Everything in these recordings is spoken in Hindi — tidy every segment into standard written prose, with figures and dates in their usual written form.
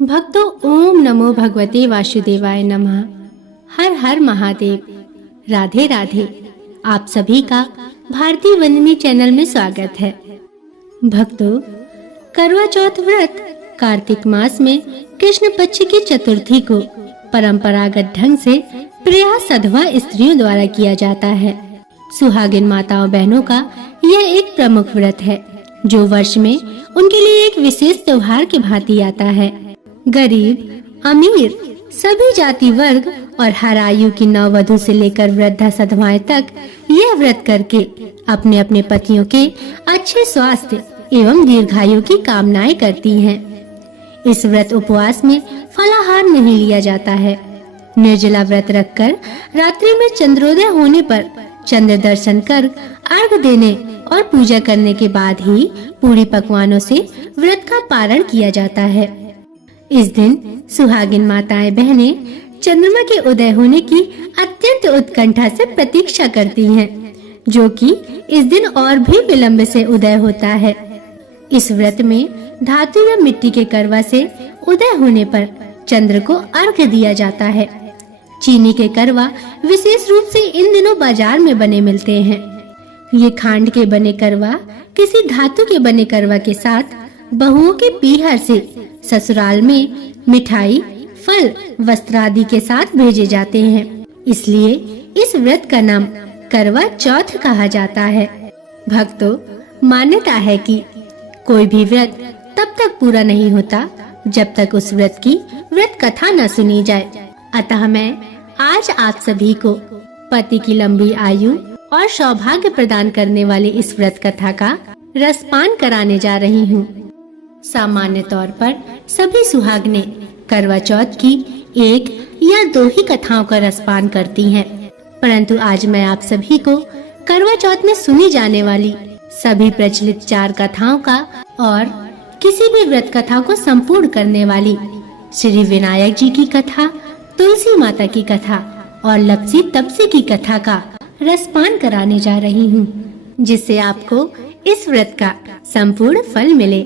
भक्तों, ओम नमो भगवते वासुदेवाय नमः। हर हर महादेव। राधे राधे। आप सभी का भारतीय वंदनी चैनल में स्वागत है। भक्तों, करवा चौथ व्रत कार्तिक मास में कृष्ण पक्ष की चतुर्थी को परंपरागत ढंग से प्रायः सधवा स्त्रियों द्वारा किया जाता है। सुहागिन माताओं बहनों का यह एक प्रमुख व्रत है जो वर्ष में उनके लिए एक विशेष त्योहार की भांति आता है। गरीब, अमीर, सभी जाति वर्ग और हर आयु की नववधु से लेकर वृद्धा सधवाएं तक यह व्रत करके अपने अपने पतियों के अच्छे स्वास्थ्य एवं दीर्घायु की कामनाएं करती हैं। इस व्रत उपवास में फलाहार नहीं लिया जाता है। निर्जला व्रत रखकर रात्रि में चंद्रोदय होने पर चंद्र दर्शन कर अर्घ देने और पूजा करने के बाद ही पूरी पकवानों से व्रत का पारण किया जाता है। इस दिन सुहागिन माताएं बहनें चंद्रमा के उदय होने की अत्यंत उत्कंठा से प्रतीक्षा करती हैं, जो कि इस दिन और भी विलंब से उदय होता है। इस व्रत में धातु या मिट्टी के करवा से उदय होने पर चंद्र को अर्घ्य दिया जाता है। चीनी के करवा विशेष रूप से इन दिनों बाजार में बने मिलते हैं। ये खांड के बने करवा किसी धातु के बने करवा के साथ बहुओं के पीहर से ससुराल में मिठाई, फल, वस्त्र आदि के साथ भेजे जाते हैं। इसलिए इस व्रत का नाम करवा चौथ कहा जाता है। भक्तों, मान्यता है कि कोई भी व्रत तब तक पूरा नहीं होता जब तक उस व्रत की व्रत कथा न सुनी जाए। अतः मैं आज आप सभी को पति की लंबी आयु और सौभाग्य प्रदान करने वाले इस व्रत कथा का रसपान कराने जा रही हूँ। सामान्य तौर पर सभी सुहागनें करवा चौथ की एक या दो ही कथाओं का रसपान करती हैं, परंतु आज मैं आप सभी को करवा चौथ में सुनी जाने वाली सभी प्रचलित 4 कथाओं का और किसी भी व्रत कथा को संपूर्ण करने वाली श्री विनायक जी की कथा, तुलसी माता की कथा और लपसी तपसी की कथा का रसपान कराने जा रही हूँ, जिससे आपको इस व्रत का संपूर्ण फल मिले।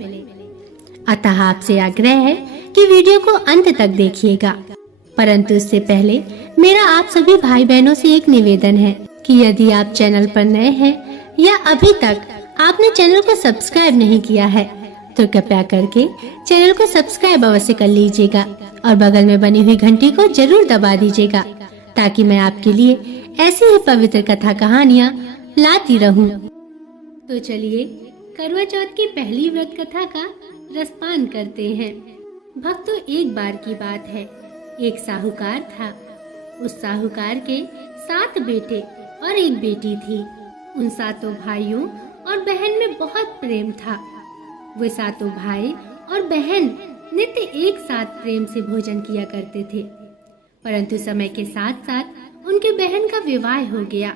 अतः आपसे आग्रह है कि वीडियो को अंत तक देखिएगा, परंतु इससे पहले मेरा आप सभी भाई बहनों से एक निवेदन है कि यदि आप चैनल पर नए हैं या अभी तक आपने चैनल को सब्सक्राइब नहीं किया है तो कृपया करके चैनल को सब्सक्राइब अवश्य कर लीजिएगा और बगल में बनी हुई घंटी को जरूर दबा दीजिएगा, ताकि मैं आपके लिए ऐसी ही पवित्र कथा कहानियाँ लाती रहूं। तो चलिए करवा चौथ की पहली व्रत कथा का रसपान करते हैं। भक्तों, एक बार की बात है, एक साहूकार था। उस साहूकार के 7 बेटे और एक बेटी थी। उन 7 भाइयों और बहन में बहुत प्रेम था। वे 7 भाई और बहन नित्य एक साथ प्रेम से भोजन किया करते थे, परंतु समय के साथ साथ उनके बहन का विवाह हो गया।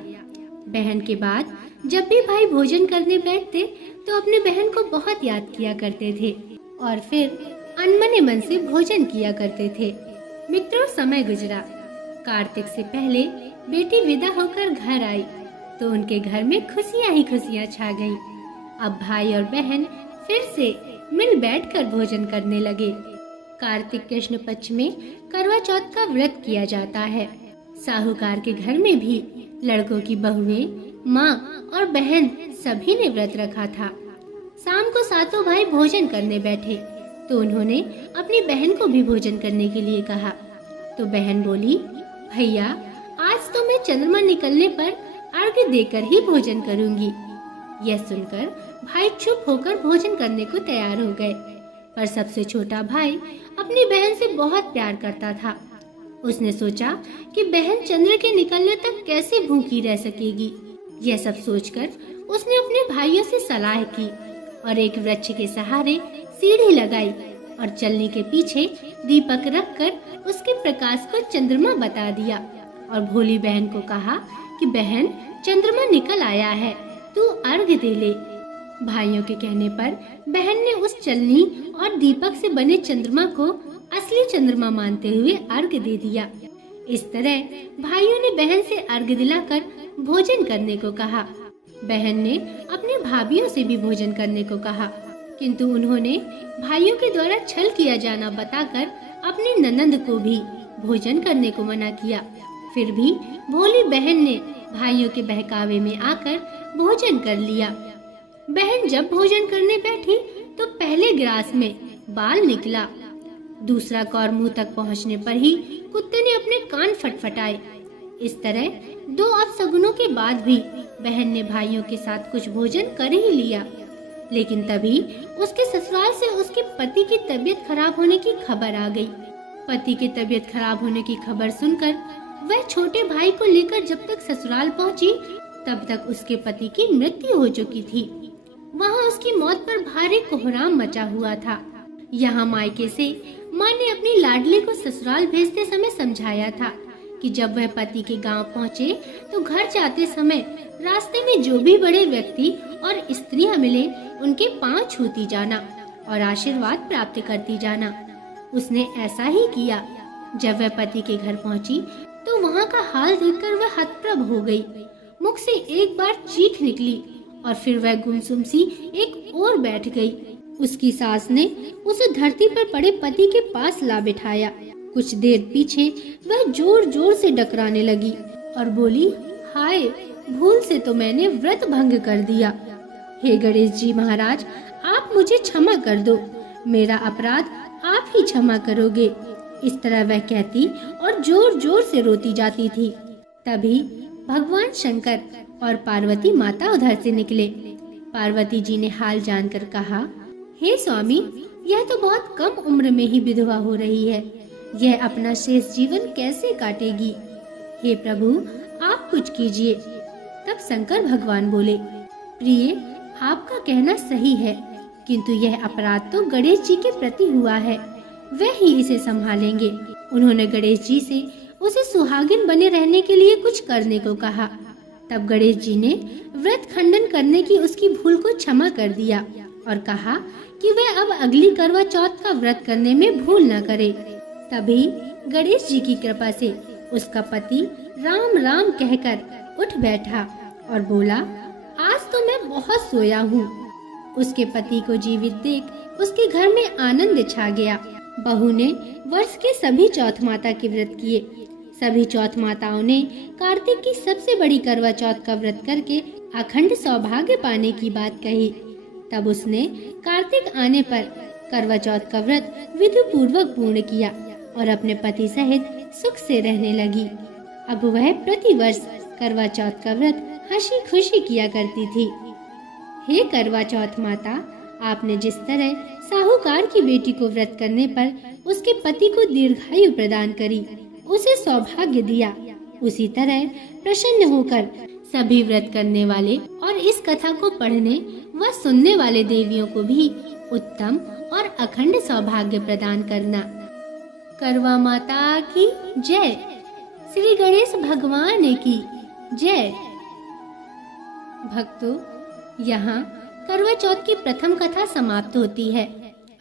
बहन के बाद जब भी भाई भोजन करने बैठते तो अपने बहन को बहुत याद किया करते थे और फिर अनमने मन से भोजन किया करते थे। मित्रों, समय गुजरा। कार्तिक से पहले बेटी विदा होकर घर आई तो उनके घर में खुशियां ही खुशियां छा गईं। अब भाई और बहन फिर से मिल बैठकर भोजन करने लगे। कार्तिक कृष्ण पक्ष में करवा चौथ का व्रत किया जाता है। साहूकार के घर में भी लड़कों की बहुएं, माँ और बहन सभी ने व्रत रखा था। शाम को 7 भाई भोजन करने बैठे तो उन्होंने अपनी बहन को भी भोजन करने के लिए कहा। तो बहन बोली, भैया, आज तो मैं चंद्रमा निकलने पर अर्घ्य देकर ही भोजन करूंगी। यह सुनकर भाई चुप होकर भोजन करने को तैयार हो गए, पर सबसे छोटा भाई अपनी बहन से बहुत प्यार करता था। उसने सोचा कि बहन चंद्र के निकलने तक कैसे भूखी रह सकेगी। यह सब सोचकर उसने अपने भाइयों से सलाह की और एक वृक्ष के सहारे सीढ़ी लगाई और चलने के पीछे दीपक रखकर उसके प्रकाश को चंद्रमा बता दिया और भोली बहन को कहा कि बहन, चंद्रमा निकल आया है, तू अर्घ्य दे ले। भाइयों के कहने पर बहन ने उस चलनी और दीपक से बने चंद्रमा को असली चंद्रमा मानते हुए अर्घ्य दे दिया। इस तरह भाइयों ने बहन से अर्घ्य दिलाकर भोजन करने को कहा। बहन ने अपने भाभियों से भी भोजन करने को कहा, किंतु उन्होंने भाइयों के द्वारा छल किया जाना बताकर अपनी ननंद को भी भोजन करने को मना किया। फिर भी भोली बहन ने भाइयों के बहकावे में आकर भोजन कर लिया। बहन जब भोजन करने बैठी तो पहले गिलास में बाल निकला। दूसरा कौर मुंह तक पहुंचने पर ही कुत्ते ने अपने कान फटफटाए। इस तरह 2 अपशगुनों के बाद भी बहन ने भाइयों के साथ कुछ भोजन कर ही लिया। लेकिन तभी उसके ससुराल से उसके पति की तबीयत खराब होने की खबर आ गई। पति की तबीयत खराब होने की खबर सुनकर वह छोटे भाई को लेकर जब तक ससुराल पहुंची तब तक उसके पति की मृत्यु हो चुकी थी। वहां उसकी मौत पर भारी कोहराम मचा हुआ था। यहाँ मायके से माँ ने अपनी लाडली को ससुराल भेजते समय समझाया था कि जब वह पति के गांव पहुँचे तो घर जाते समय रास्ते में जो भी बड़े व्यक्ति और स्त्रियां मिले उनके पांव छूती जाना और आशीर्वाद प्राप्त करती जाना। उसने ऐसा ही किया। जब वह पति के घर पहुंची तो वहां का हाल देखकर वह हतप्रभ हो गई। मुख से एक बार चीख निकली और फिर वह गुमसुम सी एक ओर बैठ गई। उसकी सास ने उसे धरती पर पड़े पति के पास ला बिठाया। कुछ देर पीछे वह जोर जोर से डकराने लगी और बोली, हाय, भूल से तो मैंने व्रत भंग कर दिया। हे गणेश जी महाराज, आप मुझे क्षमा कर दो, मेरा अपराध आप ही क्षमा करोगे। इस तरह वह कहती और जोर जोर से रोती जाती थी। तभी भगवान शंकर और पार्वती माता उधर से निकले। पार्वती जी ने हाल जानकर कहा, हे स्वामी, यह तो बहुत कम उम्र में ही विधवा हो रही है। यह अपना शेष जीवन कैसे काटेगी? हे प्रभु, आप कुछ कीजिए। तब शंकर भगवान बोले, प्रिय, आपका कहना सही है, किंतु यह अपराध तो गणेश जी के प्रति हुआ है, वे ही इसे संभालेंगे। उन्होंने गणेश जी से उसे सुहागिन बने रहने के लिए कुछ करने को कहा। तब गणेश जी ने व्रत खंडन करने की उसकी भूल को क्षमा कर दिया और कहा कि वह अब अगली करवा चौथ का व्रत करने में भूल न करे। तभी गणेश जी की कृपा से उसका पति राम राम कहकर उठ बैठा और बोला, आज तो मैं बहुत सोया हूँ। उसके पति को जीवित देख उसके घर में आनंद छा गया। बहू ने वर्ष के सभी चौथ माता के व्रत किए। सभी चौथ माताओं ने कार्तिक की सबसे बड़ी करवा चौथ का व्रत करके अखंड सौभाग्य पाने की बात कही। तब उसने कार्तिक आने पर करवा चौथ का व्रत विधि पूर्वक पूर्ण किया और अपने पति सहित सुख से रहने लगी। अब वह प्रतिवर्ष करवा चौथ का व्रत हंसी खुशी किया करती थी। हे करवा चौथ माता, आपने जिस तरह साहूकार की बेटी को व्रत करने पर उसके पति को दीर्घायु प्रदान करी, उसे सौभाग्य दिया, उसी तरह प्रसन्न होकर सभी व्रत करने वाले और इस कथा को पढ़ने व सुनने वाले देवियों को भी उत्तम और अखंड सौभाग्य प्रदान करना। करवा माता की जय। श्री गणेश भगवान की जय। भक्तों, यहाँ करवा चौथ की प्रथम कथा समाप्त होती है।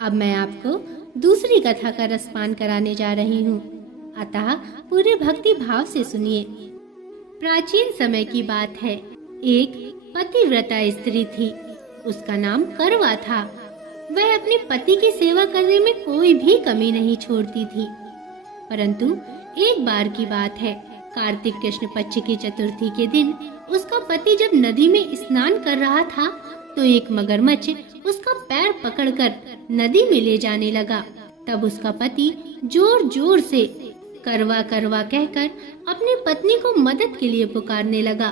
अब मैं आपको दूसरी कथा का रसपान कराने जा रही हूँ, अतः पूरे भक्ति भाव से सुनिए। प्राचीन समय की बात है। एक पतिव्रता स्त्री थी, उसका नाम करवा था। वह अपने पति की सेवा करने में कोई भी कमी नहीं छोड़ती थी। परंतु एक बार की बात है, कार्तिक कृष्ण पक्ष की चतुर्थी के दिन उसका पति जब नदी में स्नान कर रहा था तो एक मगरमच्छ उसका पैर पकड़कर नदी में ले जाने लगा। तब उसका पति जोर जोर से करवा करवा कहकर अपनी पत्नी को मदद के लिए पुकारने लगा।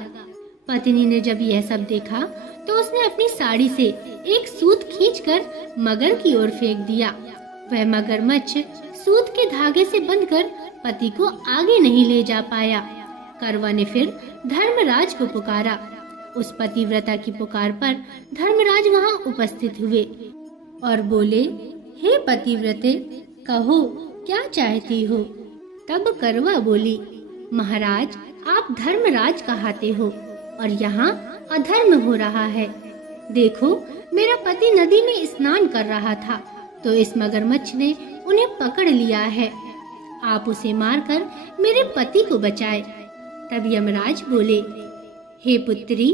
पत्नी ने जब यह सब देखा तो उसने अपनी साड़ी से एक सूत खींचकर मगर की ओर फेंक दिया। वह मगरमच्छ सूत के धागे से बंधकर पति को आगे नहीं ले जा पाया। करवा ने फिर धर्मराज को पुकारा। उस पतिव्रता की पुकार पर धर्मराज वहां उपस्थित हुए और बोले, हे पतिव्रते, कहो क्या चाहती हो? तब करवा बोली, महाराज, आप धर्मराज कहाते हो और यहाँ अधर्म हो रहा है। देखो, मेरा पति नदी में स्नान कर रहा था तो इस मगरमच्छ ने उन्हें पकड़ लिया है। आप उसे मारकर मेरे पति को बचाए। तब यमराज बोले, हे पुत्री,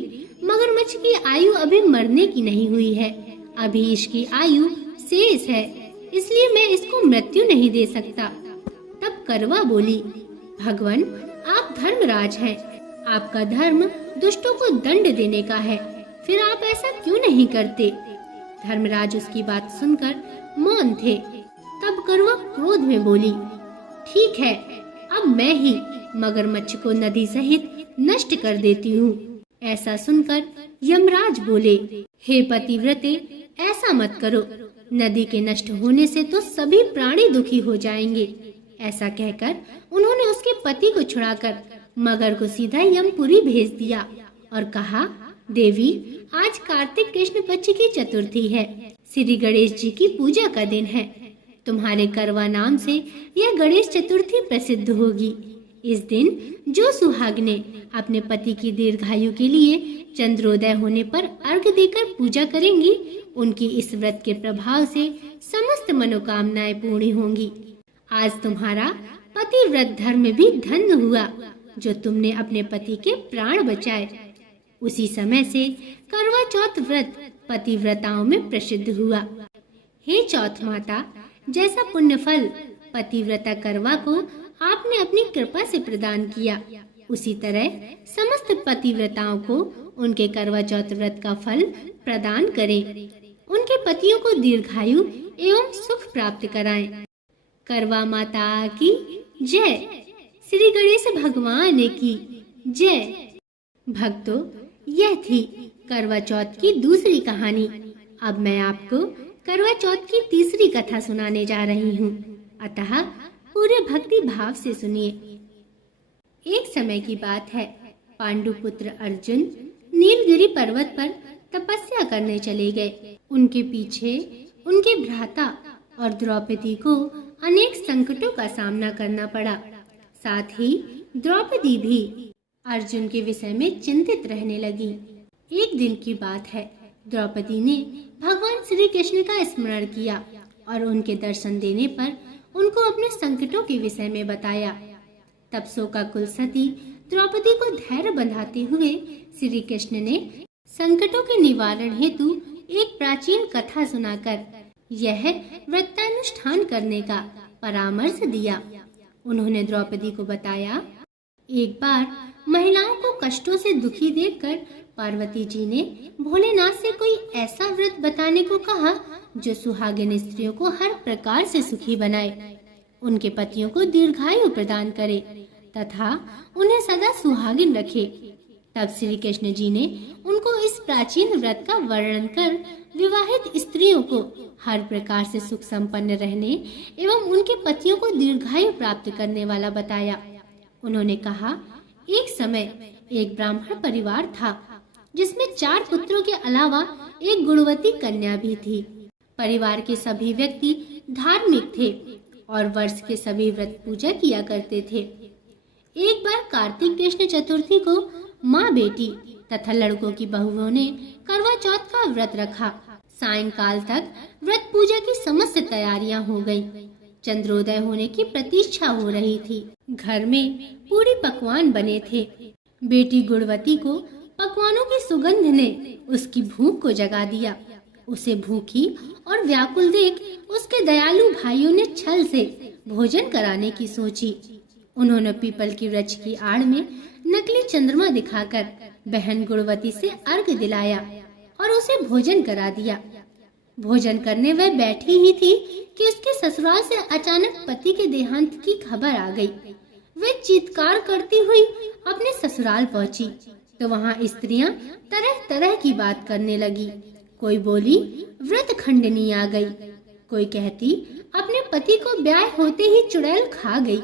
मगरमच्छ की आयु अभी मरने की नहीं हुई है, अभी इसकी आयु शेष है, इसलिए मैं इसको मृत्यु नहीं दे सकता। तब करवा बोली, भगवान, आप धर्मराज हैं, आपका धर्म दुष्टों को दंड देने का है, फिर आप ऐसा क्यों नहीं करते? धर्मराज उसकी बात सुनकर मौन थे। तब करवा क्रोध में बोली, ठीक है, अब मैं ही मगरमच्छ को नदी सहित नष्ट कर देती हूँ। ऐसा सुनकर यमराज बोले, हे पतिव्रते, ऐसा मत करो, नदी के नष्ट होने से तो सभी प्राणी दुखी हो जाएंगे। ऐसा कहकर उन्होंने उसके पति को छुड़ाकर मगर को सीधा यमपुरी भेज दिया और कहा, देवी, आज कार्तिक कृष्ण पक्ष की चतुर्थी है, श्री गणेश जी की पूजा का दिन है। तुम्हारे करवा नाम से यह गणेश चतुर्थी प्रसिद्ध होगी। इस दिन जो सुहागने अपने पति की दीर्घायु के लिए चंद्रोदय होने पर अर्घ देकर पूजा करेंगी, उनकी इस व्रत के प्रभाव से समस्त मनोकामनाएं पूर्ण होंगी। आज तुम्हारा पतिव्रत धर्म भी धन्य हुआ, जो तुमने अपने पति के प्राण बचाए। उसी समय से करवा चौथ व्रत पतिव्रताओं में प्रसिद्ध हुआ। हे चौथ माता, जैसा पुण्य फल पतिव्रता करवा को आपने अपनी कृपा से प्रदान किया, उसी तरह समस्त पतिव्रताओं को उनके करवा चौथ व्रत का फल प्रदान करें। उनके पतियों को दीर्घायु एवं सुख प्राप्त कराएं। करवा माता की जय। श्री गणेश भगवान की जय। भक्तों, यह थी करवा चौथ की दूसरी कहानी। अब मैं आपको करवा चौथ की तीसरी कथा सुनाने जा रही हूँ, अतः पूरे भक्ति भाव से सुनिए। एक समय की बात है, पांडु पुत्र अर्जुन नीलगिरी पर्वत पर तपस्या करने चले गए। उनके पीछे उनके भ्राता और द्रौपदी को अनेक संकटों का सामना करना पड़ा। साथ ही द्रौपदी भी अर्जुन के विषय में चिंतित रहने लगी। एक दिन की बात है, द्रौपदी ने भगवान श्री कृष्ण का स्मरण किया और उनके दर्शन देने पर उनको अपने संकटों के विषय में बताया। तब शोकाकुल सती द्रौपदी को धैर्य बंधाते हुए श्री कृष्ण ने संकटों के निवारण हेतु एक प्राचीन कथा सुनाकर यह व्रतानुष्ठान करने का परामर्श दिया। उन्होंने द्रौपदी को बताया, एक बार महिलाओं को कष्टों से दुखी देखकर पार्वती जी ने भोलेनाथ से कोई ऐसा व्रत बताने को कहा जो सुहागिन स्त्रियों को हर प्रकार से सुखी बनाए, उनके पतियों को दीर्घायु प्रदान करे तथा उन्हें सदा सुहागिन रखे। तब श्री कृष्ण जी ने उनको इस प्राचीन व्रत का वर्णन कर विवाहित स्त्रियों को हर प्रकार से सुख संपन्न रहने एवं उनके पतियों को दीर्घायु प्राप्त करने वाला बताया। उन्होंने कहा, एक समय एक ब्राह्मण परिवार था जिसमें 4 पुत्रों के अलावा एक गुणवती कन्या भी थी। परिवार के सभी व्यक्ति धार्मिक थे और वर्ष के सभी व्रत पूजा किया करते थे। एक बार कार्तिक कृष्ण चतुर्थी को माँ बेटी तथा लड़कों की बहुओं ने करवा चौथ का व्रत रखा। सायंकाल तक व्रत पूजा की समस्त तैयारियां हो गयी। चंद्रोदय होने की प्रतीक्षा हो रही थी। घर में पूरी पकवान बने थे। बेटी गुणवती को पकवानों की सुगंध ने उसकी भूख को जगा दिया। उसे भूखी और व्याकुल देख उसके दयालु भाइयों ने छल से भोजन कराने की सोची। उन्होंने पीपल की वृक्ष की आड़ में नकली चंद्रमा दिखाकर बहन गुणवती से अर्घ दिलाया और उसे भोजन करा दिया। भोजन करने वह बैठी ही थी कि उसके ससुराल से अचानक पति के देहांत की खबर आ गई। वह चीत्कार करती हुई अपने ससुराल पहुंची तो वहां स्त्रियां तरह तरह की बात करने लगी। कोई बोली व्रत खंडनी आ गई, कोई कहती अपने पति को ब्याह होते ही चुड़ैल खा गई।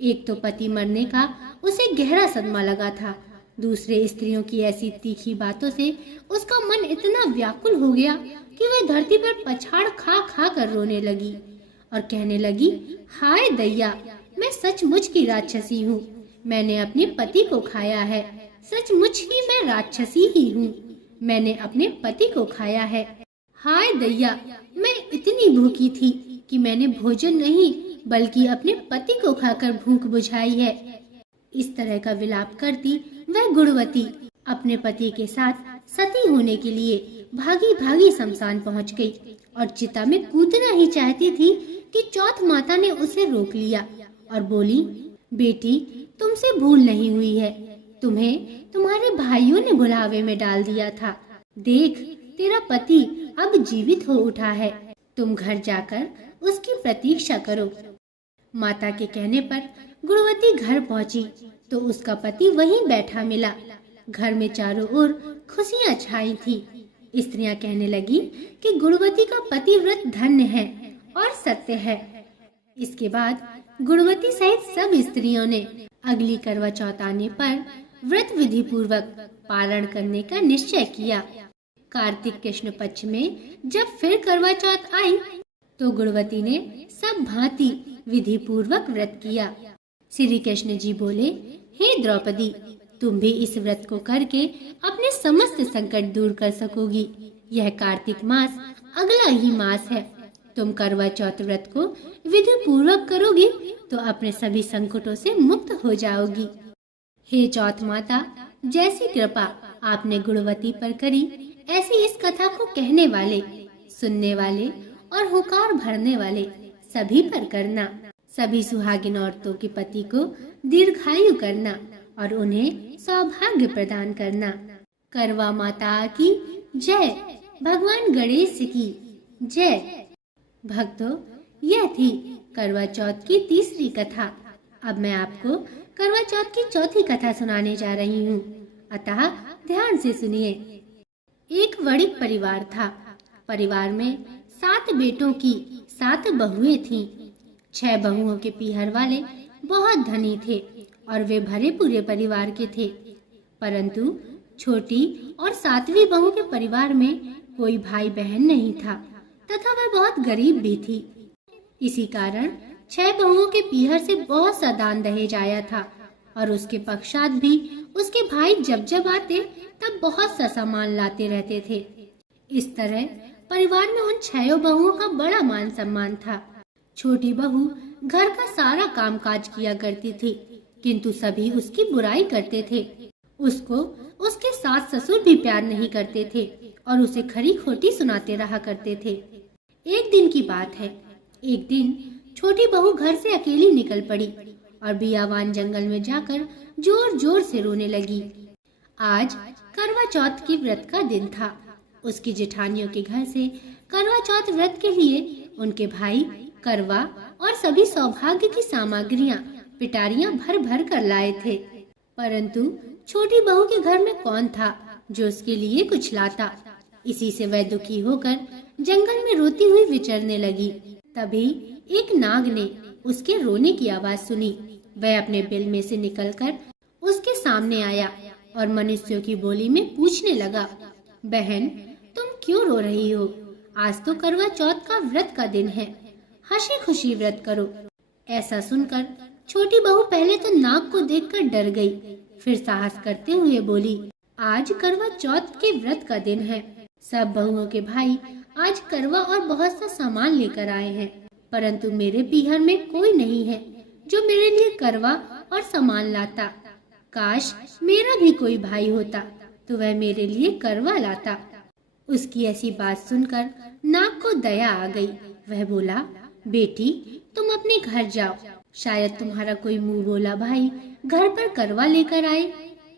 एक तो पति मरने का उसे गहरा सदमा लगा था। दूसरे स्त्रियों की ऐसी तीखी बातों से उसका मन इतना व्याकुल हो गया कि वह धरती पर पछाड़ खा खा कर रोने लगी और कहने लगी, हाय दैया, मैं सचमुच की राक्षसी हूँ। मैंने अपने पति को खाया है। सचमुच ही मैं राक्षसी ही हूँ। मैंने अपने पति को खाया है। हाय दैया, मैं इतनी भूखी थी कि मैंने भोजन नहीं बल्कि अपने पति को खाकर भूख बुझाई है। इस तरह का विलाप करती वह गुणवती अपने पति के साथ सती होने के लिए भागी भागी शमशान पहुंच गई और चिता में कूदना ही चाहती थी कि चौथ माता ने उसे रोक लिया और बोली, बेटी, तुमसे भूल नहीं हुई है। तुम्हें तुम्हारे भाइयों ने बुलावे में डाल दिया था। देख, तेरा पति अब जीवित हो उठा है। तुम घर जाकर उसकी प्रतीक्षा करो। माता के कहने पर गुणवती घर पहुंची तो उसका पति वहीं बैठा मिला। घर में चारों ओर खुशियां छाई थी। स्त्रियां कहने लगी कि गुणवती का पतिव्रत धन्य है और सत्य है। इसके बाद गुणवती सहित सब स्त्रियों ने अगली करवा चौथ आने पर व्रत विधि पूर्वक पारण करने का निश्चय किया। कार्तिक कृष्ण पक्ष में जब फिर करवा चौथ आई तो गुणवती ने सब भांति विधि पूर्वक व्रत किया। श्री कृष्ण जी बोले, हे द्रौपदी, तुम भी इस व्रत को करके अपने समस्त संकट दूर कर सकोगी। यह कार्तिक मास अगला ही मास है। तुम करवा चौथ व्रत को विधि पूर्वक करोगी तो अपने सभी संकटों से मुक्त हो जाओगी। हे चौथ माता, जैसी कृपा आपने गुणवती पर करी, ऐसी इस कथा को कहने वाले, सुनने वाले और हुंकार भरने वाले सभी पर करना। सभी सुहागिन औरतों के पति को दीर्घायु करना और उन्हें सौभाग्य प्रदान करना। करवा माता की जय, भगवान गणेश की जय। भक्तों, यह थी करवा चौथ की तीसरी कथा। अब मैं आपको करवा चौथ की चौथी कथा सुनाने जा रही हूँ, अतः ध्यान से सुनिए। एक वणिक परिवार था। परिवार में 7 बेटों की 7 बहुएं थीं। 6 बहुओं के पीहर वाले बहुत धनी थे और वे भरे पूरे परिवार के थे, परंतु छोटी और 7वीं बहू के परिवार में कोई भाई बहन नहीं था तथा वह बहुत गरीब भी थी। इसी कारण 6 बहुओं के पीहर से बहुत सा दान दहेज आया था और उसके पश्चात भी उसके भाई जब जब आते तब बहुत सा सामान लाते रहते थे। इस तरह परिवार में उन 6 बहुओं का बड़ा मान सम्मान था। छोटी बहू घर का सारा कामकाज किया करती थी, किंतु सभी उसकी बुराई करते थे। उसको उसके सास ससुर भी प्यार नहीं करते थे और उसे खरी खोटी सुनाते रहा करते थे। एक दिन की बात है। एक दिन छोटी बहू घर से अकेली निकल पड़ी और बियावान जंगल में जाकर जोर जोर से रोने लगी। आज करवा चौथ की व्रत का दिन था। उसकी जेठानियों के घर से करवा चौथ व्रत के लिए उनके भाई करवा और सभी सौभाग्य की सामग्रियां, पिटारियां भर भर कर लाए थे, परंतु छोटी बहू के घर में कौन था जो उसके लिए कुछ लाता। इसी से वह दुखी होकर जंगल में रोती हुई विचरने लगी। तभी एक नाग ने उसके रोने की आवाज सुनी। वह अपने बिल में से निकलकर उसके सामने आया और मनुष्यों की बोली में पूछने लगा, बहन, तुम क्यों रो रही हो? आज तो करवा चौथ का व्रत का दिन है, हंसी खुशी व्रत करो। ऐसा सुनकर छोटी बहू पहले तो नाग को देखकर डर गई, फिर साहस करते हुए बोली, आज करवा चौथ के व्रत का दिन है। सब बहुओं के भाई आज करवा और बहुत सा सामान लेकर आए हैं, परंतु मेरे पीहर में कोई नहीं है जो मेरे लिए करवा और सामान लाता। काश मेरा भी कोई भाई होता तो वह मेरे लिए करवा लाता। उसकी ऐसी बात सुनकर नाग को दया आ गई। वह बोला, बेटी, तुम अपने घर जाओ, शायद तुम्हारा कोई मुंह बोला भाई घर पर करवा लेकर आए।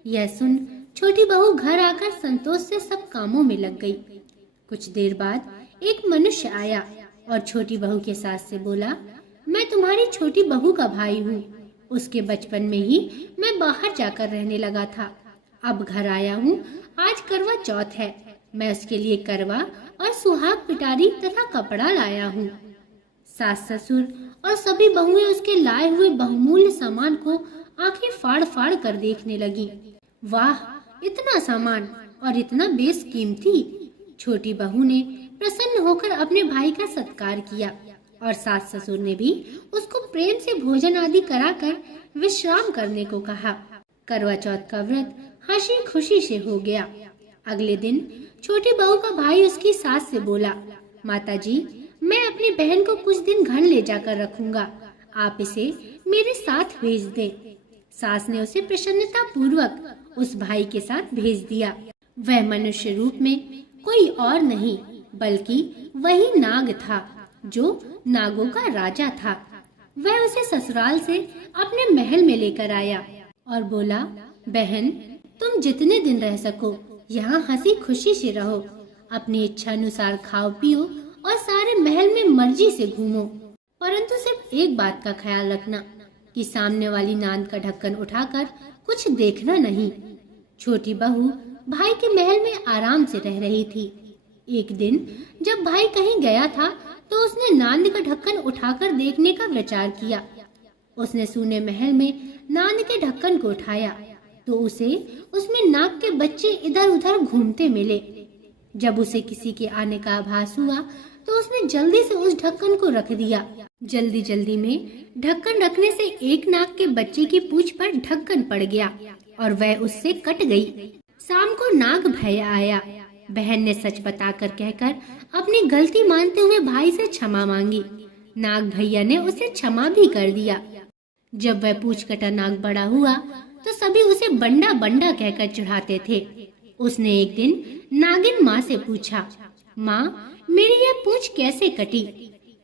यह सुन छोटी बहू घर आकर संतोष से सब कामों में लग गई। कुछ देर बाद एक मनुष्य आया और छोटी बहू के सास से बोला, मैं तुम्हारी छोटी बहू का भाई हूँ। उसके बचपन में ही मैं बाहर जाकर रहने लगा था, अब घर आया हूँ। आज करवा चौथ है, मैं उसके लिए करवा और सुहाग पिटारी तथा कपड़ा लाया हूँ। सास ससुर और सभी बहुएं उसके लाए हुए बहुमूल्य सामान को आंखें फाड़ फाड़ कर देखने लगी। वाह, इतना सामान और इतना बेशकीमती। छोटी बहू ने प्रसन्न होकर अपने भाई का सत्कार किया और सास ससुर ने भी उसको प्रेम से भोजन आदि कराकर विश्राम करने को कहा। करवा चौथ का व्रत हंसी खुशी से हो गया। अगले दिन छोटी बहू का भाई उसकी सास से बोला, माताजी, मैं अपनी बहन को कुछ दिन घर ले जाकर रखूंगा, आप इसे मेरे साथ भेज दें। सास ने उसे प्रसन्नता पूर्वक उस भाई के साथ भेज दिया। वह मनुष्य रूप में कोई और नहीं बल्कि वही नाग था जो नागों का राजा था। वह उसे ससुराल से अपने महल में लेकर आया और बोला, बहन, तुम जितने दिन रह सको यहाँ हंसी खुशी से रहो, अपनी इच्छा अनुसार खाओ पियो और सारे महल में मर्जी से घूमो, परंतु सिर्फ एक बात का ख्याल रखना कि सामने वाली नांद का ढक्कन उठाकर कुछ देखना नहीं। छोटी बहू भाई के महल में आराम से रह रही थी। एक दिन जब भाई कहीं गया था तो उसने नांद का ढक्कन उठाकर देखने का विचार किया। उसने सूने महल में नांद के ढक्कन को उठाया तो उसे उसमें नाग के बच्चे इधर उधर घूमते मिले। जब उसे किसी के आने का आभास हुआ तो उसने जल्दी से उस ढक्कन को रख दिया। जल्दी जल्दी में ढक्कन रखने से एक नाग के बच्चे की पूंछ पर ढक्कन पड़ गया और वह उससे कट गई। शाम को नाग भैया आया। बहन ने सच बताकर कहकर अपनी गलती मानते हुए भाई से क्षमा मांगी। नाग भैया ने उसे क्षमा भी कर दिया। जब वह पूंछ कटा नाग बड़ा हुआ तो सभी उसे बंडा बंडा कहकर चिढ़ाते थे। उसने एक दिन नागिन माँ से पूछा, माँ, मेरी यह पूंछ कैसे कटी?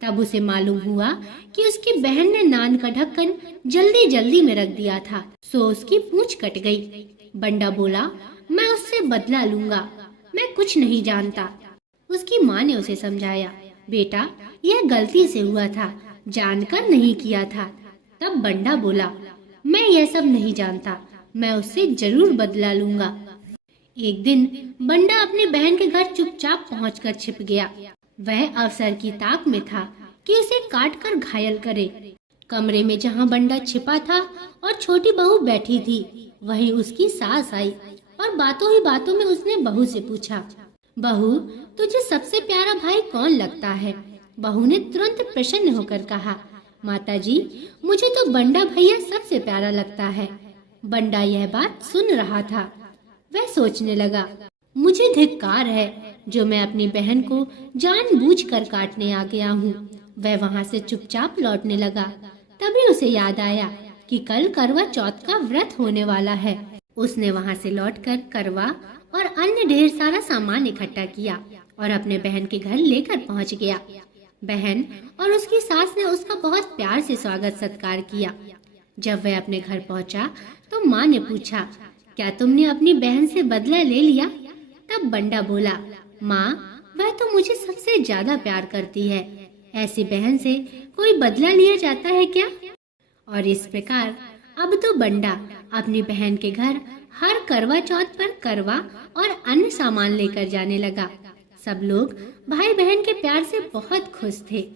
तब उसे मालूम हुआ कि उसकी बहन ने नांद का ढक्कन जल्दी जल्दी में रख दिया था, सो उसकी पूंछ कट गई। बंडा बोला, मैं उससे बदला लूंगा, मैं कुछ नहीं जानता। उसकी माँ ने उसे समझाया, बेटा, यह गलती से हुआ था, जानकर नहीं किया था। तब बंडा बोला, मैं यह सब नहीं जानता, मैं उससे जरूर बदला लूंगा। एक दिन बंडा अपनी बहन के घर चुपचाप पहुंचकर छिप गया। वह अवसर की ताक में था कि उसे काटकर घायल करे। कमरे में जहां बंडा छिपा था और छोटी बहू बैठी थी, वहीं उसकी सास आई और बातों ही बातों में उसने बहू से पूछा, बहू, तुझे सबसे प्यारा भाई कौन लगता है? बहू ने तुरंत प्रसन्न होकर कहा, माताजी, मुझे तो बंडा भैया सबसे प्यारा लगता है। बंडा यह बात सुन रहा था। वह सोचने लगा, मुझे धिक्कार है जो मैं अपनी बहन को जानबूझकर काटने आ गया हूँ। वह वहाँ से चुपचाप लौटने लगा। तभी उसे याद आया कि कल करवा चौथ का व्रत होने वाला है। उसने वहाँ से लौटकर करवा और अन्य ढेर सारा सामान इकट्ठा किया और अपने बहन के घर लेकर पहुँच गया। बहन और उसकी सास ने उसका बहुत प्यार से स्वागत सत्कार किया। जब वह अपने घर पहुँचा तो माँ ने पूछा, क्या तुमने अपनी बहन से बदला ले लिया? तब बंडा बोला, माँ, वह तो मुझे सबसे ज्यादा प्यार करती है, ऐसी बहन से कोई बदला लिया जाता है क्या? और इस प्रकार अब तो बंडा अपनी बहन के घर हर करवा चौथ पर करवा और अन्य सामान लेकर जाने लगा। सब लोग भाई बहन के प्यार से बहुत खुश थे।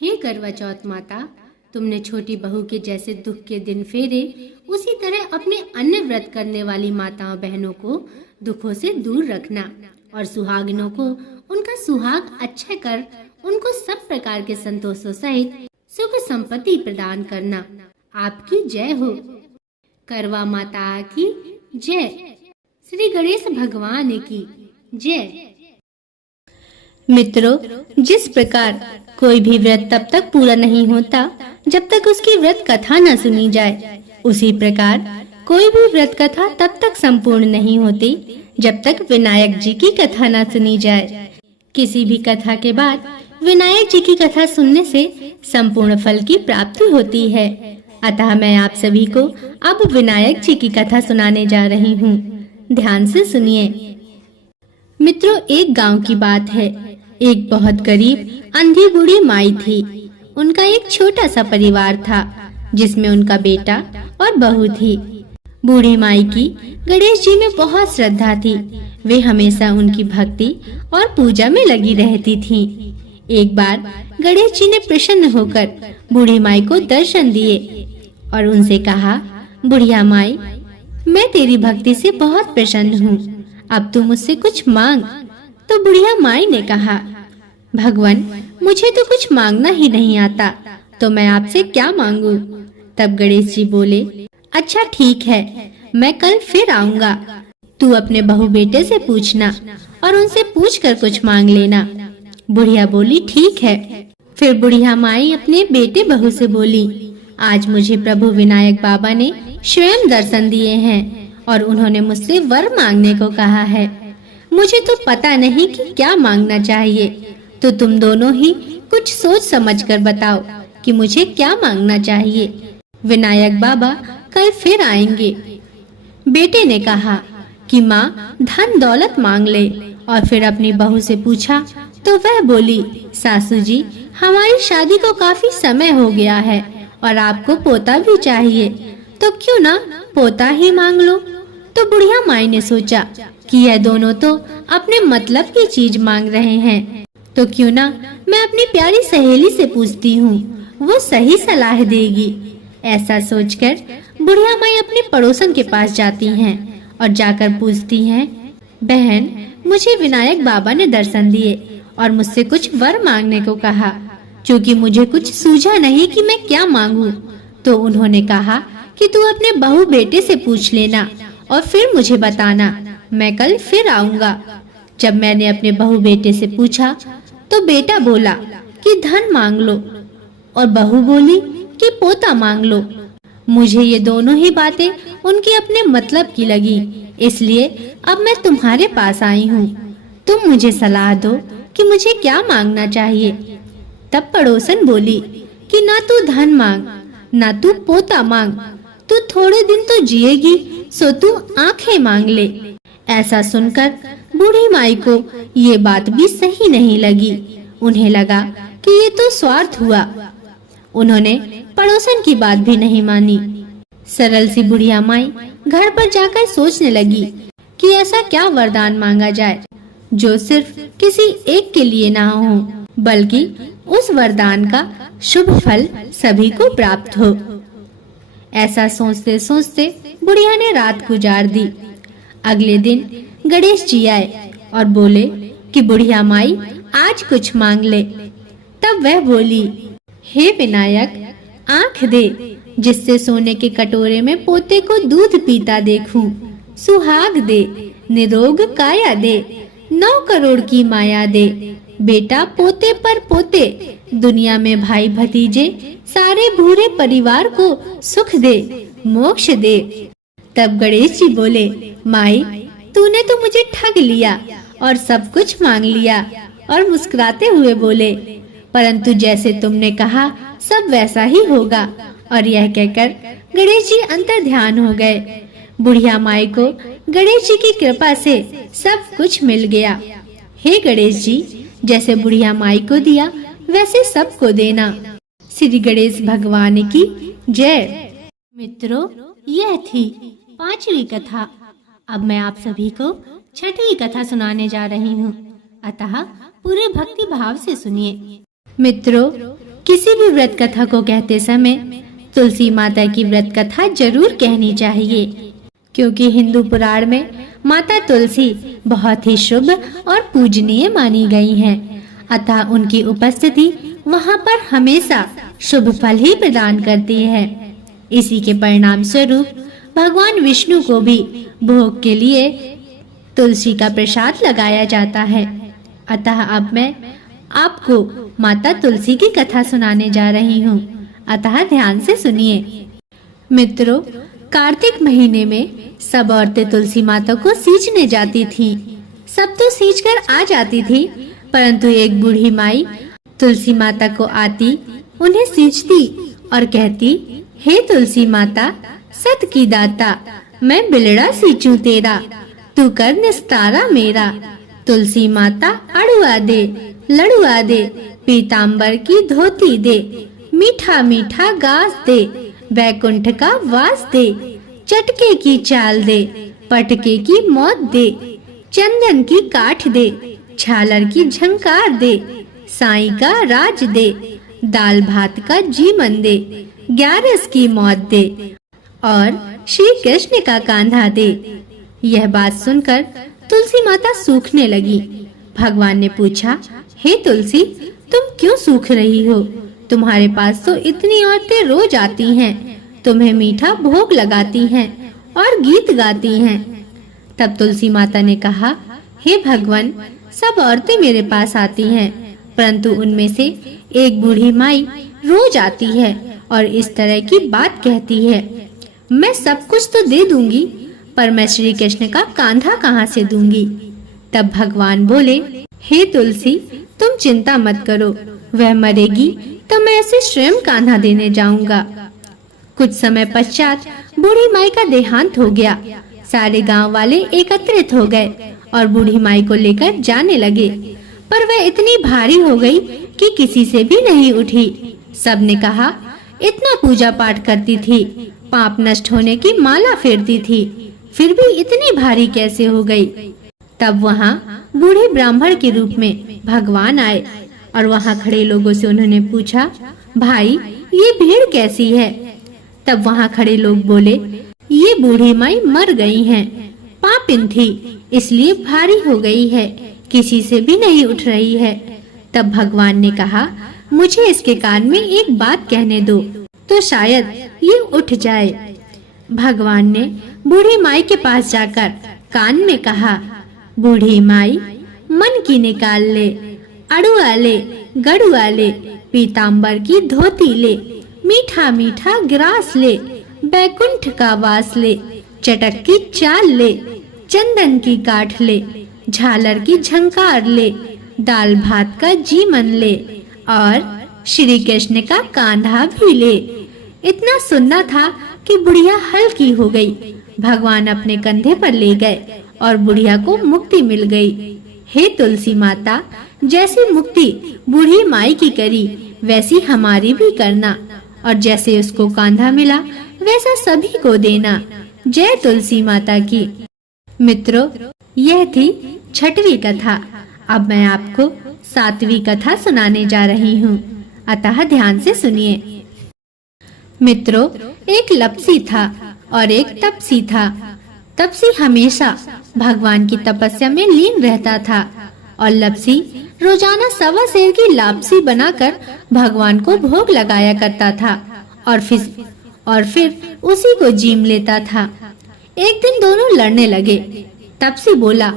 हे करवा चौथ माता, तुमने छोटी बहू के जैसे दुख के दिन फेरे, उसी तरह अपने अन्य व्रत करने वाली माताओं बहनों को दुखों से दूर रखना और सुहागिनों को उनका सुहाग अच्छा कर उनको सब प्रकार के संतोषों सहित सुख संपत्ति प्रदान करना। आपकी जय हो। करवा माता की जय। श्री गणेश भगवान की जय। मित्रों, जिस प्रकार कोई भी व्रत तब तक पूरा नहीं होता जब तक उसकी व्रत कथा न सुनी जाए, उसी प्रकार कोई भी व्रत कथा तब तक संपूर्ण नहीं होती जब तक विनायक जी की कथा न सुनी जाए। किसी भी कथा के बाद विनायक जी की कथा सुनने से संपूर्ण फल की प्राप्ति होती है। अतः मैं आप सभी को अब विनायक जी की कथा सुनाने जा रही हूँ। ध्यान से सुनिए। मित्रों, एक गांव की बात है। एक बहुत गरीब अंधी बूढ़ी माई थी। उनका एक छोटा सा परिवार था जिसमें उनका बेटा और बहू थी। बूढ़ी माई की गणेश जी में बहुत श्रद्धा थी। वे हमेशा उनकी भक्ति और पूजा में लगी रहती थीं। एक बार गणेश जी ने प्रसन्न होकर बूढ़ी माई को दर्शन दिए और उनसे कहा, बुढ़िया माई, मैं तेरी भक्ति से बहुत प्रसन्न हूँ, अब तू मुझसे कुछ मांग। तो बुढ़िया माई ने कहा, भगवान, मुझे तो कुछ मांगना ही नहीं आता, तो मैं आपसे क्या मांगू? तब गणेश जी बोले, अच्छा ठीक है, मैं कल फिर आऊंगा। तू अपने बहू बेटे से पूछना और उनसे पूछकर कुछ मांग लेना। बुढ़िया बोली, ठीक है। फिर बुढ़िया माई अपने बेटे बहू से बोली, आज मुझे प्रभु विनायक बाबा ने स्वयं दर्शन दिए हैं और उन्होंने मुझसे वर मांगने को कहा है। मुझे तो पता नहीं कि क्या मांगना चाहिए, तो तुम दोनों ही कुछ सोच समझकर बताओ कि मुझे क्या मांगना चाहिए। विनायक बाबा कल फिर आएंगे। बेटे ने कहा कि माँ धन दौलत मांग ले, और फिर अपनी बहू से पूछा तो वह बोली, सासू जी, हमारी शादी को काफी समय हो गया है और आपको पोता भी चाहिए, तो क्यों ना पोता ही मांग लो। तो बुढ़िया माई ने सोचा कि यह दोनों तो अपने मतलब की चीज मांग रहे हैं, तो क्यों ना मैं अपनी प्यारी सहेली से पूछती हूँ, वो सही सलाह देगी। ऐसा सोचकर बुढ़िया माई अपने पड़ोसन के पास जाती हैं और जाकर पूछती हैं, बहन, मुझे विनायक बाबा ने दर्शन दिए और मुझसे कुछ वर मांगने को कहा, क्योंकि मुझे कुछ सूझा नहीं कि मैं क्या मांगूं। तो उन्होंने कहा कि तू अपने बहू बेटे से पूछ लेना और फिर मुझे बताना, मैं कल फिर आऊंगा। जब मैंने अपने बहू बेटे से पूछा तो बेटा बोला कि धन मांग लो और बहू बोली कि पोता मांग लो। मुझे ये दोनों ही बातें उनके अपने मतलब की लगी, इसलिए अब मैं तुम्हारे पास आई हूँ। तुम मुझे सलाह दो कि मुझे क्या मांगना चाहिए। तब पड़ोसन बोली कि ना तू धन मांग, ना तू पोता मांग, तू थोड़े दिन तो जिएगी, सो तू आंखें मांग ले। ऐसा सुनकर बूढ़ी माई को ये बात भी सही नहीं लगी। उन्हें लगा कि ये तो स्वार्थ हुआ। उन्होंने पड़ोसन की बात भी नहीं मानी। सरल सी बुढ़िया माई घर पर जाकर सोचने लगी कि ऐसा क्या वरदान मांगा जाए जो सिर्फ किसी एक के लिए ना हो, बल्कि उस वरदान का शुभ फल सभी को प्राप्त हो। ऐसा सोचते सोचते बुढ़िया ने रात गुजार दी। अगले दिन गणेश जी आए और बोले कि बुढ़िया माई, आज कुछ मांग ले। तब वह बोली, हे विनायक, आंख दे जिससे सोने के कटोरे में पोते को दूध पीता देखूं। सुहाग दे, निरोग काया दे, 9 करोड़ की माया दे। बेटा पोते पर पोते, दुनिया में भाई भतीजे, सारे भूरे परिवार को सुख दे, मोक्ष दे। तब गणेश जी बोले, माई, तूने तो मुझे ठग लिया और सब कुछ मांग लिया। और मुस्कुराते हुए बोले, परंतु जैसे तुमने कहा सब वैसा ही होगा। और यह कहकर गणेश जी अंतर ध्यान हो गए। बुढ़िया माई को गणेश जी की कृपा से सब कुछ मिल गया। हे गणेश जी, जैसे बुढ़िया माई को दिया वैसे सबको देना। श्री गणेश भगवान की जय। मित्रों, यह थी 5वीं कथा। अब मैं आप सभी को 6वीं कथा सुनाने जा रही हूँ, अतः पूरे भक्ति भाव से सुनिए। मित्रों, किसी भी व्रत कथा को कहते समय तुलसी माता की व्रत कथा जरूर कहनी चाहिए, क्योंकि हिंदू पुराण में माता तुलसी बहुत ही शुभ और पूजनीय मानी गई हैं। अतः उनकी उपस्थिति वहाँ पर हमेशा शुभ फल ही प्रदान करती है। इसी के परिणाम स्वरूप भगवान विष्णु को भी भोग के लिए तुलसी का प्रसाद लगाया जाता है। अतः अब मैं आपको माता तुलसी की कथा सुनाने जा रही हूँ, अतः ध्यान से सुनिए। मित्रों, कार्तिक महीने में सब औरतें तुलसी माता को सींचने जाती थीं। सब तो सींच कर आ जाती थी, परंतु एक बूढ़ी माई तुलसी माता को आती, उन्हें सींचती और कहती, हे तुलसी माता, सत की दाता, मैं बिलड़ा सींचूं तेरा, तू कर निस्तारा मेरा। तुलसी माता अड़ुआ दे, लड़ुआ दे, पीतांबर की धोती दे, मीठा मीठा गास दे, वैकुंठ का वास दे, चटके की चाल दे, पटके की मौत दे, चंदन की काठ दे, झालर की झंकार दे, साईं का राज दे, दाल भात का जीवन दे, 11 की मौत दे और श्री कृष्ण का कांधा दे। यह बात सुनकर तुलसी माता सूखने लगी। भगवान ने पूछा, हे तुलसी, तुम क्यों सूख रही हो? तुम्हारे पास तो इतनी औरतें रोज आती हैं, तुम्हें मीठा भोग लगाती हैं और गीत गाती हैं। तब तुलसी माता ने कहा, हे भगवान, सब औरतें मेरे पास आती हैं, परंतु उनमें से एक बूढ़ी माई रोज आती है और इस तरह की बात कहती है। मैं सब कुछ तो दे दूंगी, पर मैं श्री कृष्ण का कांधा कहाँ से दूंगी? तब भगवान बोले, हे तुलसी, तुम चिंता मत करो, वह मरेगी तो मैं उसे स्वयं कान्हा देने जाऊंगा। कुछ समय पश्चात बूढ़ी माई का देहांत हो गया। सारे गांव वाले एकत्रित हो गए और बूढ़ी माई को लेकर जाने लगे, पर वह इतनी भारी हो गई कि किसी से भी नहीं उठी। सबने कहा, इतना पूजा पाठ करती थी, पाप नष्ट होने की माला फेरती थी, फिर भी इतनी भारी कैसे हो गई। तब वहाँ बूढ़े ब्राह्मण के रूप में भगवान आए और वहाँ खड़े लोगों से उन्होंने पूछा, भाई ये भीड़ कैसी है। तब वहाँ खड़े लोग बोले, ये बूढ़ी माई मर गई हैं, पापिन थी इसलिए भारी हो गई है, किसी से भी नहीं उठ रही है। तब भगवान ने कहा, मुझे इसके कान में एक बात कहने दो तो शायद ये उठ जाए। भगवान ने बूढ़ी माई के पास जाकर कान में कहा, बूढ़ी माई, मन की निकाल ले, अड़ुआ ले, गड़ुआ ले, पीताम्बर की धोती ले, मीठा मीठा ग्रास ले, बैकुंठ का वास ले, चटक की चाल ले, चंदन की काठ ले, झालर की झंकार ले, दाल भात का जीमन ले और श्री कृष्ण का कांधा भी ले। इतना सुनना था कि बुढ़िया हल्की हो गई। भगवान अपने कंधे पर ले गए और बुढ़िया को मुक्ति मिल गई। हे तुलसी माता, जैसी मुक्ति बूढ़ी माई की करी वैसी हमारी भी करना, और जैसे उसको कांधा मिला वैसा सभी को देना। जय तुलसी माता की। मित्रों, यह थी 6वीं कथा। अब मैं आपको 7वीं कथा सुनाने जा रही हूँ, अतः ध्यान से सुनिए। मित्रों, एक लपसी था और एक तपसी था। तपसी हमेशा भगवान की तपस्या में लीन रहता था और लपसी रोजाना 1.25 सेर की लापसी बनाकर भगवान को भोग लगाया करता था और फिर उसी को जीम लेता था। एक दिन दोनों लड़ने लगे। तपसी बोला,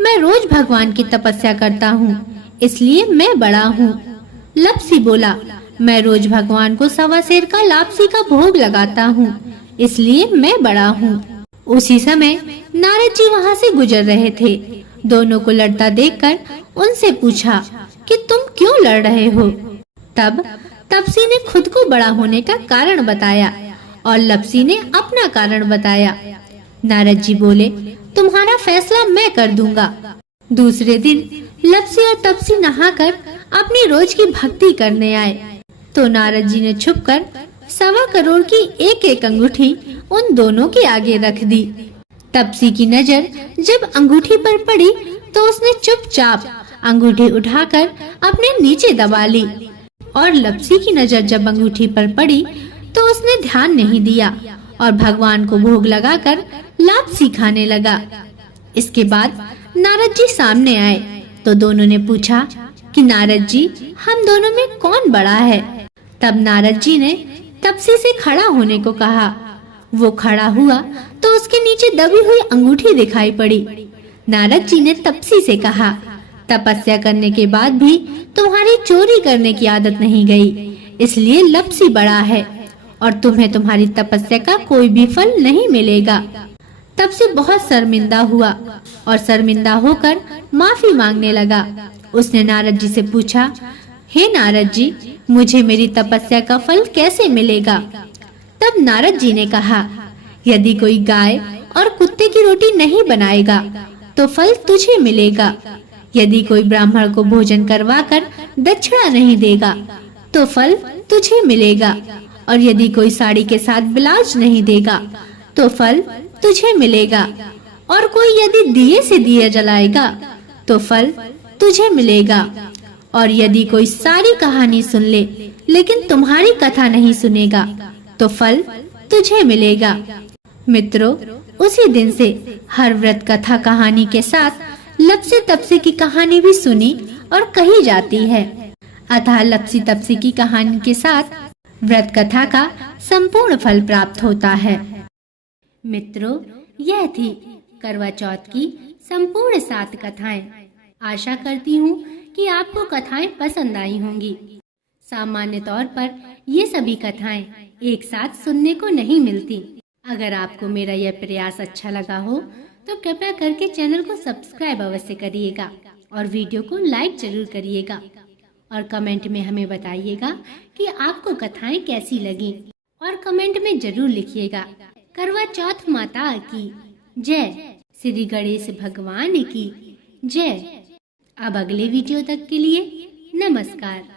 मैं रोज भगवान की तपस्या करता हूँ, इसलिए मैं बड़ा हूँ। लपसी बोला, मैं रोज भगवान को 1.25 सेर का लापसी का भोग लगाता हूँ, इसलिए मैं बड़ा हूँ। उसी समय नारद जी वहाँ से गुजर रहे थे। दोनों को लड़ता देखकर उनसे पूछा कि तुम क्यों लड़ रहे हो। तब तपसी ने खुद को बड़ा होने का कारण बताया और लपसी ने अपना कारण बताया। नारद जी बोले, तुम्हारा फैसला मैं कर दूंगा। दूसरे दिन लपसी और तपसी नहाकर अपनी रोज की भक्ति करने आए तो नारद जी ने छुपकर 1.25 करोड़ की एक अंगूठी उन दोनों के आगे रख दी। तपसी की नजर जब अंगूठी पर पड़ी तो उसने चुपचाप अंगूठी उठाकर अपने नीचे दबा ली, और लपसी की नजर जब अंगूठी पर पड़ी तो उसने ध्यान नहीं दिया और भगवान को भोग लगाकर लापसी खाने लगा। इसके बाद नारद जी सामने आए तो दोनों ने पूछा कि नारद जी, हम दोनों में कौन बड़ा है। तब नारद जी ने तपसी से खड़ा होने को कहा। वो खड़ा हुआ तो उसके नीचे दबी हुई अंगूठी दिखाई पड़ी। नारद जी ने तपसी से कहा, तपस्या करने के बाद भी तुम्हारी चोरी करने की आदत नहीं गई, इसलिए लपसी बड़ा है और तुम्हें तुम्हारी तपस्या का कोई भी फल नहीं मिलेगा। तपसी बहुत शर्मिंदा हुआ और शर्मिंदा होकर माफी मांगने लगा। उसने नारद जी से पूछा, हे नारद जी, मुझे मेरी तपस्या का फल कैसे मिलेगा। तब नारद जी ने कहा, यदि कोई गाय और कुत्ते की रोटी नहीं बनाएगा तो फल तुझे मिलेगा। यदि कोई ब्राह्मण को भोजन करवाकर दक्षिणा नहीं देगा तो फल तुझे मिलेगा, और यदि कोई साड़ी के साथ ब्लाउज नहीं देगा तो फल तुझे मिलेगा, और कोई यदि दिए से दिया जलाएगा तो फल तुझे मिलेगा, और यदि कोई सारी कहानी सुन ले लेकिन तुम्हारी कथा नहीं सुनेगा तो फल तुझे मिलेगा। मित्रों, उसी दिन से हर व्रत कथा कहानी के साथ लपसी तपसी की कहानी भी सुनी और कही जाती है। अतः लपसी तपसी की कहानी के साथ व्रत कथा का संपूर्ण फल प्राप्त होता है। मित्रों, यह थी करवा चौथ की संपूर्ण 7 कथाएं। आशा करती हूँ कि आपको कथाएं पसंद आई होंगी। सामान्य तौर पर ये सभी कथाएं एक साथ सुनने को नहीं मिलती। अगर आपको मेरा यह प्रयास अच्छा लगा हो तो कृपया करके चैनल को सब्सक्राइब अवश्य करिएगा और वीडियो को लाइक जरूर करिएगा और कमेंट में हमें बताइएगा कि आपको कथाएं कैसी लगी और कमेंट में जरूर लिखिएगा करवा चौथ माता की जय, श्री गणेश भगवान की जय। अब अगले वीडियो तक के लिए नमस्कार।